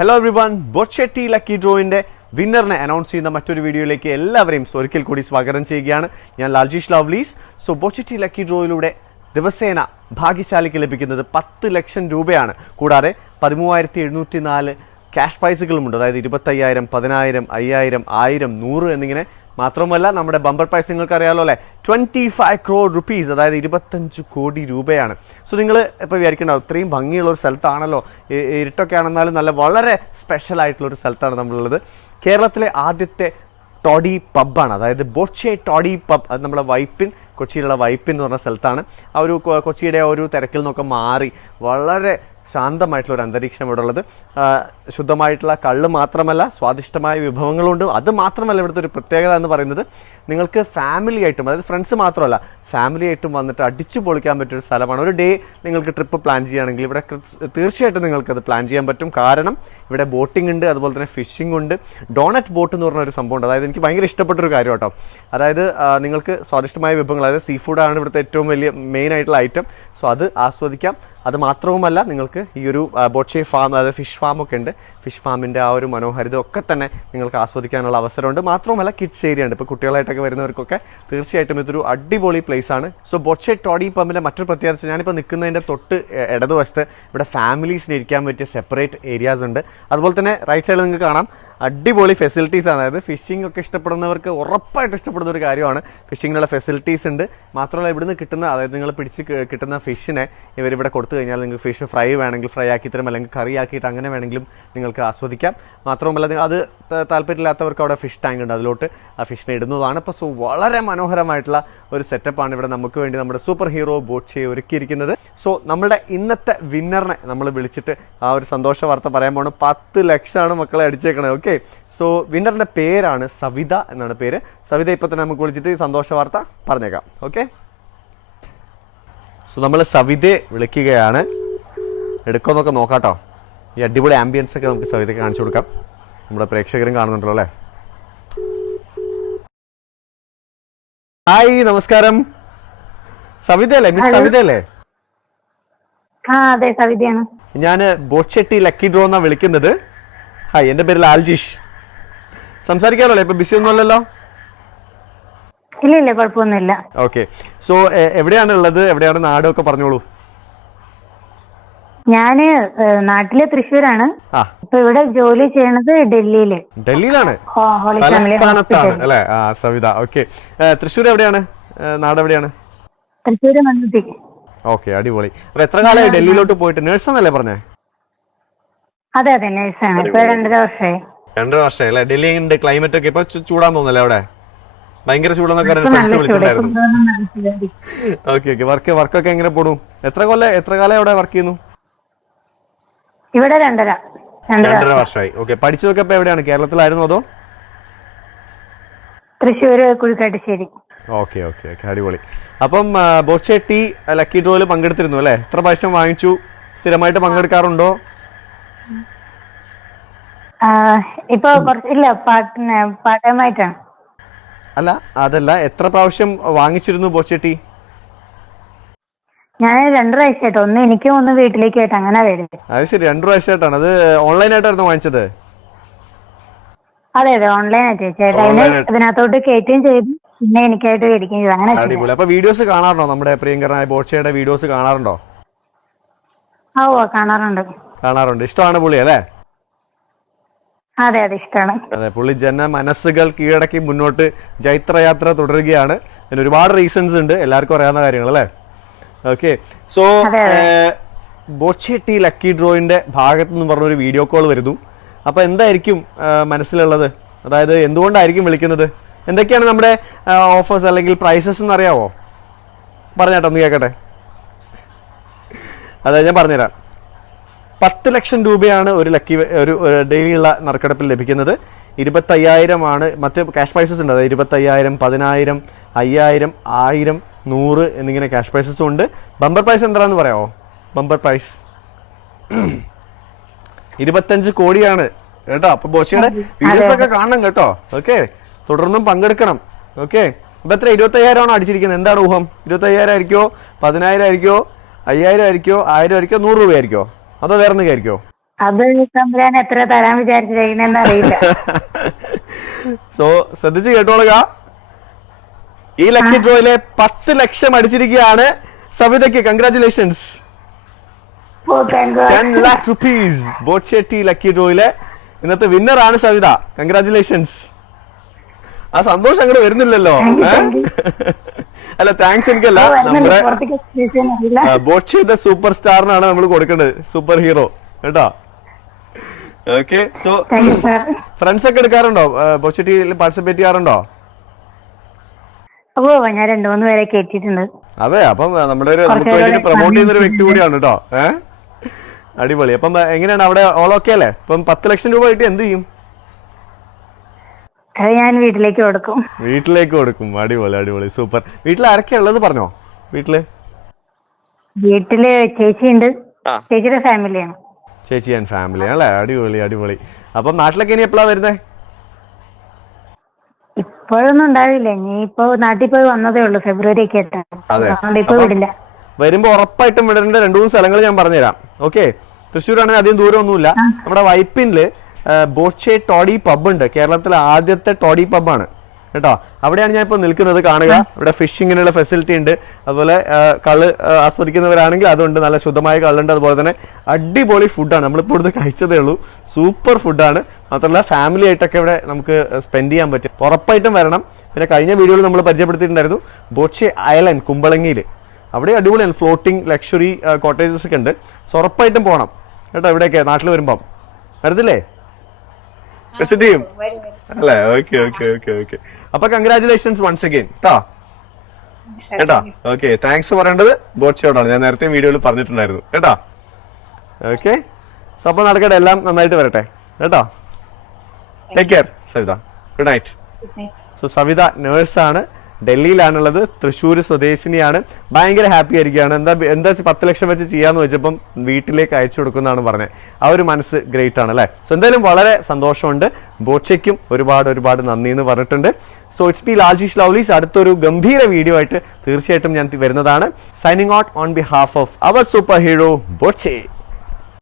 Hello everyone, ബോച്ചെട്ടി lucky ഡ്രോയിന്റെ വിന്നറിനെ announce ചെയ്യുന്ന മറ്റൊരു വീഡിയോയിലേക്ക് എല്ലാവരെയും ഒരിക്കൽ കൂടി സ്വാഗതം ചെയ്യുകയാണ്. ഞാൻ ലാൽജീഷ് ലവ്ലീസ്. സോ ബോച്ചെട്ടി ലക്കി ഡ്രോയിലൂടെ ദിവസേന ഭാഗ്യശാലിക്ക് ലഭിക്കുന്നത് 10 ലക്ഷം രൂപയാണ്. കൂടാതെ 13,704 ക്യാഷ് പ്രൈസുകളുമുണ്ട്. അതായത് 25,000, 10,000, 5,000, 1,000, 100 എന്നിങ്ങനെ. മാത്രമല്ല നമ്മുടെ ബമ്പർ പ്രൈസ് നിങ്ങൾക്ക് അറിയാമല്ലോ അല്ലേ, 25 crore rupees, അതായത് 25 കോടി രൂപയാണ്. സോ നിങ്ങൾ ഇപ്പോൾ വിചാരിക്കണ്ടാവും ഇത്രയും ഭംഗിയുള്ള ഒരു സ്ഥലത്താണല്ലോ, ഇരുട്ടൊക്കെ ആണെന്നാലും നല്ല വളരെ സ്പെഷ്യൽ ആയിട്ടുള്ള ഒരു സ്ഥലത്താണ് നമ്മളുള്ളത്. കേരളത്തിലെ ആദ്യത്തെ ടോഡി പബ്ബാണ്, അതായത് ബോച്ചെ ടോഡി പബ്. അത് നമ്മുടെ വൈപ്പിൻ, കൊച്ചിയിലുള്ള വൈപ്പിൻ എന്ന് പറഞ്ഞ സ്ഥലത്താണ്. ആ ഒരു കൊച്ചിയുടെ ഒരു തിരക്കിൽ നിന്നൊക്കെ മാറി വളരെ ശാന്തമായിട്ടുള്ള ഒരു അന്തരീക്ഷം ഇവിടെ ഉള്ളത്. ശുദ്ധമായിട്ടുള്ള കള്ള് മാത്രമല്ല, സ്വാദിഷ്ടമായ വിഭവങ്ങളുണ്ട്. അത് മാത്രമല്ല ഇവിടുത്തെ ഒരു പ്രത്യേകത എന്ന് പറയുന്നത്, നിങ്ങൾക്ക് ഫാമിലി ആയിട്ടും, അതായത് ഫ്രണ്ട്സ് മാത്രമല്ല ഫാമിലി ആയിട്ടും വന്നിട്ട് അടിച്ചു പൊളിക്കാൻ പറ്റിയൊരു സ്ഥലമാണ്. ഒരു ഡേ നിങ്ങൾക്ക് ട്രിപ്പ് പ്ലാൻ ചെയ്യുകയാണെങ്കിൽ ഇവിടെ തീർച്ചയായിട്ടും നിങ്ങൾക്കത് പ്ലാൻ ചെയ്യാൻ പറ്റും. കാരണം ഇവിടെ ബോട്ടിംഗ് ഉണ്ട്, അതുപോലെ തന്നെ ഫിഷിംഗ് ഉണ്ട്. ഡോണറ്റ് ബോട്ട് എന്ന് പറഞ്ഞ ഒരു സംഭവമുണ്ട്. അതായത് എനിക്ക് ഭയങ്കര ഇഷ്ടപ്പെട്ടൊരു കാര്യം കേട്ടോ. അതായത് നിങ്ങൾക്ക് സ്വാദിഷ്ടമായ വിഭവങ്ങൾ, അതായത് സീ ഫുഡാണ് ഇവിടുത്തെ ഏറ്റവും വലിയ മെയിൻ ആയിട്ടുള്ള ഐറ്റം. സോ അത് ആസ്വദിക്കാം. അത് മാത്രവുമല്ല, നിങ്ങൾക്ക് ഈ ഒരു ബോച്ചെ ഫാം, അതായത് ഫിഷ് ഫാമൊക്കെ ഉണ്ട്. ഫിഷ് ഫാമിൻ്റെ ആ ഒരു മനോഹാരിത ഒക്കെ തന്നെ നിങ്ങൾക്ക് ആസ്വദിക്കാനുള്ള അവസരമുണ്ട്. മാത്രമല്ല കിഡ്സ് ഏരിയ ഉണ്ട്. ഇപ്പോൾ കുട്ടികളായിട്ടൊക്കെ വരുന്നവർക്കൊക്കെ തീർച്ചയായിട്ടും ഇതൊരു അടിപൊളി പ്ലേസ് ആണ്. സോ ബോച്ചെ ടോഡി പമ്പിൻ്റെ മറ്റൊരു പ്രത്യേകത, ഞാനിപ്പോൾ നിൽക്കുന്നതിൻ്റെ തൊട്ട് ഇടതുവശത്ത് ഇവിടെ ഫാമിലീസിന് ഇരിക്കാൻ പറ്റിയ സെപ്പറേറ്റ് ഏരിയാസ് ഉണ്ട്. അതുപോലെ തന്നെ റൈറ്റ് സൈഡിൽ നിങ്ങൾക്ക് കാണാം അടിപൊളി ഫെസിലിറ്റീസ് ആണ്. അതായത് ഫിഷിംഗ് ഒക്കെ ഇഷ്ടപ്പെടുന്നവർക്ക് ഉറപ്പായിട്ട് ഇഷ്ടപ്പെടുന്ന ഒരു കാര്യമാണ്. ഫിഷിങ്ങിനുള്ള ഫെസിലിറ്റീസ് ഉണ്ട്. മാത്രമല്ല ഇവിടുന്ന് കിട്ടുന്ന, അതായത് നിങ്ങൾ പിടിച്ച് കിട്ടുന്ന ഫിഷിനെ ഇവരിവിടെ കൊടുത്തു കഴിഞ്ഞാൽ നിങ്ങൾക്ക് ഫിഷ് ഫ്രൈ വേണമെങ്കിൽ ഫ്രൈ ആക്കി തരും, അല്ലെങ്കിൽ കറി ആക്കിയിട്ട് അങ്ങനെ വേണമെങ്കിലും നിങ്ങൾക്ക് ആസ്വദിക്കാം. മാത്രമല്ല അത് താല്പര്യമില്ലാത്തവർക്ക് അവിടെ ഫിഷ് ടാങ്ക് ഉണ്ട്, അതിലോട്ട് ആ ഫിഷിനെ ഇടുന്നതാണ്. അപ്പോൾ സോ വളരെ മനോഹരമായിട്ടുള്ള ഒരു സെറ്റപ്പാണ് ഇവിടെ നമുക്ക് വേണ്ടി നമ്മുടെ സൂപ്പർ ഹീറോ ബോച്ചെ ഒരുക്കിയിരിക്കുന്നത്. സോ നമ്മുടെ ഇന്നത്തെ വിന്നറിനെ നമ്മൾ വിളിച്ചിട്ട് ആ ഒരു സന്തോഷ വാർത്ത പറയാൻ പോകണം. 10 ലക്ഷമാണ് മക്കളെ അടിച്ചേക്കണേ. ഓക്കെ, സോ വിന്നറിന്റെ പേരാണ് സവിത എന്നാണ് പേര്. സവിത ഇപ്പൊ തന്നെ നമുക്ക് വിളിച്ചിട്ട് ഈ സന്തോഷ വാർത്ത പറഞ്ഞേക്കാം. ഓക്കെ, സോ നമ്മൾ സവിതയെ വിളിക്കുകയാണ്. എടുക്കുമെന്നൊക്കെ നോക്കാട്ടോ. ഈ അടിപൊളി ആംബിയൻസ് ഒക്കെ നമുക്ക് സവിതയ്ക്ക് കാണിച്ചു കൊടുക്കാം. നമ്മുടെ പ്രേക്ഷകരും കാണുന്നുണ്ടല്ലോ അല്ലേ. ഹായ്, നമസ്കാരം. സവിതയല്ലേ? മിസ് സവിതയല്ലേ? അതെ, സവിതയാണ്. ഞാൻ ബോച്ചെട്ടി ലക്കി ഡ്രോ എന്നാ വിളിക്കുന്നത്. ഹായ്, എന്റെ പേര് ലാൽജീഷ്. സംസാരിക്കാറല്ലേ? ഇപ്പൊ ബിസി ഒന്നും അല്ലല്ലോ? ഇല്ല, കുഴപ്പമൊന്നുമില്ല. ഓക്കെ, സോ എവിടെയാണ് ഉള്ളത്? എവിടെയാണ് നാടൊക്കെ പറഞ്ഞോളൂ. ഞാന് നാട്ടിലെ തൃശ്ശൂരാണ്. ഇപ്പൊ ഇവിടെ ജോലി ചെയ്യണത് ഡൽഹിയിലാണ്. തലസ്ഥാനത്താണ് അല്ലെ സവിത? ഓക്കെ, തൃശ്ശൂർ എവിടെയാണ്? നാട് എവിടെയാണ്? തൃശ്ശൂര് മണ്ണുത്തി. ഓക്കെ, അടിപൊളി. അപ്പൊ എത്ര കാലമായി ഡൽഹിയിലോട്ട് പോയിട്ട്? നേഴ്സാന്നല്ലേ പറഞ്ഞേ? അതെ, നേഴ്സാണ്. ഇപ്പൊ 2.5 വർഷമായി. 2.5 വർഷമായി അല്ലെ? ഡൽഹിന്റെ ക്ലൈമറ്റ് ഒക്കെ ഇപ്പൊ ചൂടാൻ തോന്നല്ലേ അവിടെ? ഭയങ്കര ചൂടെന്നൊക്കെ വിളിച്ചിട്ടുണ്ടായിരുന്നു. ഓക്കെ, വർക്കൊക്കെ എങ്ങനെ പോണു? എത്ര കാലം അവിടെ വർക്ക് ചെയ്യുന്നു? ഇവിടെ 2.5 വർഷമായി. ഓക്കെ, പഠിച്ചതൊക്കെ ഇപ്പൊ എവിടെയാണ്? കേരളത്തിലായിരുന്നു അതോ? തൃശ്ശൂര് കുഴിക്കാട്ടുശ്ശേരി. ഓക്കെ, അടിപൊളി. അപ്പം ബോച്ചെട്ടി ലക്കി ഡ്രോയിൽ പങ്കെടുത്തിരുന്നു അല്ലെ? എത്ര പ്രാവശ്യം വാങ്ങിച്ചു? സ്ഥിരമായിട്ട് പങ്കെടുക്കാറുണ്ടോ? ഇപ്പൊ ഇല്ല, പാർട്ട് ടൈം ആയിട്ടാണ്. അല്ല, അതല്ല, എത്ര പ്രാവശ്യം വാങ്ങിച്ചിരുന്നു ബോച്ചെട്ടി? ഞാൻ 2 പ്രാവശ്യമായിട്ട്, ഒന്ന് എനിക്കും ഒന്ന് വീട്ടിലേക്ക് ആയിട്ട് അങ്ങനെ വരുന്നത്. അത് ശരി, 2 പ്രാവശ്യമായിട്ടാണ്. അത് ഓൺലൈൻ ആയിട്ടായിരുന്നു വാങ്ങിച്ചത്? അതെ, ഓൺലൈൻ ആയിട്ട്. ചേട്ടാ ഇതിനകത്തോട്ട് കയറ്റുകയും ചെയ്തു, പിന്നെ എനിക്കായിട്ട് മേടിക്കുകയും ചെയ്തു. അങ്ങനെ അടിപൊളി. അപ്പൊ വീഡിയോസ് കാണാറുണ്ടോ? നമ്മുടെ പ്രിയങ്കരനായ ബോച്ചയുടെ വീഡിയോസ് കാണാറുണ്ടോ? കാണാറുണ്ട്. ഇഷ്ടമാണ് പുള്ളി അല്ലേ? അതെ, ഇഷ്ടമാണ്. അതെ, പുള്ളി ജന മനസ്സുകൾ കീഴടക്കി മുന്നോട്ട് ജൈത്രയാത്ര തുടരുകയാണ്. അതിന് ഒരുപാട് റീസൺസ് ഉണ്ട്, എല്ലാവർക്കും അറിയാവുന്ന കാര്യങ്ങൾ അല്ലേ? ഓക്കെ, സോ ബോച്ചെട്ടി ലക്കി ഡ്രോയിന്റെ ഭാഗത്ത് നിന്ന് പറഞ്ഞൊരു വീഡിയോ കോൾ വരുന്നു. അപ്പൊ എന്തായിരിക്കും മനസ്സിലുള്ളത്? അതായത് എന്തുകൊണ്ടായിരിക്കും വിളിക്കുന്നത്? എന്തൊക്കെയാണ് നമ്മുടെ ഓഫേഴ്സ് അല്ലെങ്കിൽ പ്രൈസസ് എന്ന് അറിയാവോ? പറഞ്ഞേട്ടോ, ഒന്ന് കേൾക്കട്ടെ. അതെ, ഞാൻ പറഞ്ഞുതരാം. 10 ലക്ഷം രൂപയാണ് ഒരു ഡെയിലിയുള്ള നറുക്കെടുപ്പിൽ ലഭിക്കുന്നത്. 25,000 ആണ് മറ്റ് ക്യാഷ് പ്രൈസസ് ഉണ്ട്. അതായത് 25,000, 10,000, 5,000, 1,000, 100 എന്നിങ്ങനെ ക്യാഷ് പ്രൈസസും ഉണ്ട്. ബമ്പർ പ്രൈസ് എന്താണെന്ന് പറയാമോ? ബമ്പർ പ്രൈസ് 25 കോടിയാണ് കേട്ടോ. അപ്പൊ ബോച്ചയുടെ വീഡിയോസ് ഒക്കെ കാണണം കേട്ടോ. ഓക്കെ, തുടർന്നും പങ്കെടുക്കണം. ഓക്കെ, അപ്പൊ എത്ര? 25,000 ആണോ അടിച്ചിരിക്കുന്നത്? എന്താണ് ഊഹം? 25,000 ആയിരിക്കോ? 10,000 ആയിരിക്കോ? 5,000 ആയിരിക്കോ? 1,000 ആയിരിക്കോ? 100 രൂപ ആയിരിക്കോ? അതോ വേറെ എന്തെങ്കിലും ആയിരിക്കോ? അത് തമ്പുരാൻ എത്ര തരാൻ വിചാരിച്ചിരിക്കണെന്ന് അറിയില്ല. സോ ശ്രദ്ധിച്ച് കേട്ടോളുക, ഈ ലക്കി ഡ്രോയിലെ 10 ലക്ഷം അടിച്ചിരിക്കുകയാണ് സവിതയ്ക്ക്. കൺഗ്രാറ്റുലേഷൻസ്. 10 lakh rupees ബോട്ട്ഷെട്ടി ലക്കി ഡ്രോയിലെ ഇന്നത്തെ വിന്നർ ആണ് സവിത. കൺഗ്രാറ്റുലേഷൻസ്. ആ സന്തോഷം അങ്ങോട്ട് വരുന്നില്ലല്ലോ. അല്ല താങ്ക്സ് എനിക്കല്ല, നമ്മുടെ ബോട്ട്ഷെട്ടി സൂപ്പർ സ്റ്റാറിനാണ് നമ്മൾ കൊടുക്കേണ്ടത്, സൂപ്പർ ഹീറോ കേട്ടോ. ഓക്കെ, സോ ഫ്രണ്ട്സ് ഒക്കെ എടുക്കാറുണ്ടോ? ബോട്ട്ഷെട്ടിയിൽ പാർട്ടിസിപ്പേറ്റ് ചെയ്യാറുണ്ടോ? ഞാൻ 2-3 പേരെ കേട്ടിട്ടുണ്ട്. അതെ, അപ്പം നമ്മുടെ ഒരു നമുക്ക് വേണ്ടി പ്രൊമോട്ട് ചെയ്യുന്ന ഒരു വ്യക്തി കൂടിയാണ് കേട്ടോ. അടിപൊളി. അപ്പം എങ്ങനെയാണ് അവിടെ ഓൾ ഓക്കെ അല്ലേ? ഇപ്പം 10 ലക്ഷം രൂപ കിട്ടി എന്ത് ചെയ്യും? ഞാൻ വീട്ടിലേക്ക് കൊടുക്കും. വീട്ടിലേക്ക് കൊടുക്കും. അടിപൊളി അടിപൊളി, സൂപ്പർ. വീട്ടിൽ ആരൊക്കെയാ ഉള്ളത് പറഞ്ഞോ? വീട്ടില് ചേച്ചിയുണ്ട്, ചേച്ചിയുടെ ഫാമിലിയാണ്. ചേച്ചി ആൻഡ് ഫാമിലി അല്ലേ? അടിപൊളി അടിപൊളി. അപ്പം നാട്ടിലൊക്കെ ഇനി എപ്പോഴാ വരുന്നേ? ഇപ്പോഴൊന്നും ഉണ്ടാവില്ല, ഇനി ഇപ്പൊ നാട്ടിൽ പോയി വന്നതേ ഉള്ളൂ, ഫെബ്രുവരി ഒക്കെ ആയിട്ടാണ്. ഇപ്പൊ വിടില്ല. വരുമ്പോ ഉറപ്പായിട്ടും വിടേണ്ട 2-3 സ്ഥലങ്ങൾ ഞാൻ പറഞ്ഞുതരാം. ഓക്കെ, തൃശ്ശൂരാണെങ്കിൽ അധികം ദൂരമൊന്നുമില്ല. നമ്മുടെ വൈപ്പിനില് ബോട്ട്ഷെ ടോഡി പബ് ഉണ്ട്. കേരളത്തിലെ ആദ്യത്തെ ടോഡി പബ്ബാണ് കേട്ടോ. അവിടെയാണ് ഞാൻ ഇപ്പൊ നിൽക്കുന്നത്. കാണുക, ഇവിടെ ഫിഷിങ്ങിനുള്ള ഫെസിലിറ്റി ഉണ്ട്. അതുപോലെ കള്ള് ആസ്വദിക്കുന്നവരാണെങ്കിൽ അതുണ്ട്, നല്ല ശുദ്ധമായ കള്ളുണ്ട്. അതുപോലെ തന്നെ അടിപൊളി ഫുഡാണ്. നമ്മളിപ്പോൾ ഇവിടുന്ന് കഴിച്ചതേ ഉള്ളൂ, സൂപ്പർ ഫുഡാണ്. മാത്രമല്ല ഫാമിലി ആയിട്ടൊക്കെ ഇവിടെ നമുക്ക് സ്പെൻഡ് ചെയ്യാൻ പറ്റും. ഉറപ്പായിട്ടും വരണം. പിന്നെ കഴിഞ്ഞ വീഡിയോയിൽ നമ്മൾ പരിചയപ്പെടുത്തിയിട്ടുണ്ടായിരുന്നു ബോട്ട്ഷെ ഐലൻഡ് കുമ്പളങ്ങിയിൽ. അവിടെ അടിപൊളിയാണ്, ഫ്ലോട്ടിംഗ് ലക്ഷറി കോട്ടേജസ് ഒക്കെ ഉണ്ട്. സോ ഉറപ്പായിട്ടും പോകണം കേട്ടോ. ഇവിടെയൊക്കെ നാട്ടിൽ വരുമ്പം വരത്തില്ലേ? വിസിറ്റ് ചെയ്യും അല്ലേ? Okay okay okay okay. അപ്പൊ കൺഗ്രാറ്റുലേഷൻസ് വൺസ് അഗൈൻ കേട്ടോ. ഓക്കെ, താങ്ക്സ് പറയേണ്ടത് ബോട്ട്ഷെയോടാണ്. ഞാൻ നേരത്തെ വീഡിയോയിൽ പറഞ്ഞിട്ടുണ്ടായിരുന്നു കേട്ടോ. ഓക്കെ, സോ അപ്പൊ നടക്കട്ടെ, എല്ലാം നന്നായിട്ട് വരട്ടെ കേട്ടോ. Take care Savitha. Good night. So Savitha നേഴ്സാണ്, ഡൽഹിയിലാണുള്ളത്, തൃശ്ശൂർ സ്വദേശിനിയാണ്. ഭയങ്കര ഹാപ്പി ആയിരിക്കുകയാണ്. എന്താ 10 ലക്ഷം വെച്ച് ചെയ്യാന്ന് വെച്ചപ്പം വീട്ടിലേക്ക് അയച്ചു കൊടുക്കുന്നതാണ് പറഞ്ഞത്. ആ ഒരു മനസ്സ് ഗ്രേറ്റ് ആണ് അല്ലേ? സോ എന്തായാലും വളരെ സന്തോഷമുണ്ട്. ബോട്ട്ഷെയ്ക്കും ഒരുപാട് നന്ദി എന്ന് പറഞ്ഞിട്ടുണ്ട്. So it's me Laljeesh lovelies. അടുത്തൊരു ഗംഭീര വീഡിയോ ആയിട്ട് തീർച്ചയായിട്ടും ഞാൻ വരുന്നതാണ്. Signing out on behalf of our super hero ബോട്ട്ഷെ.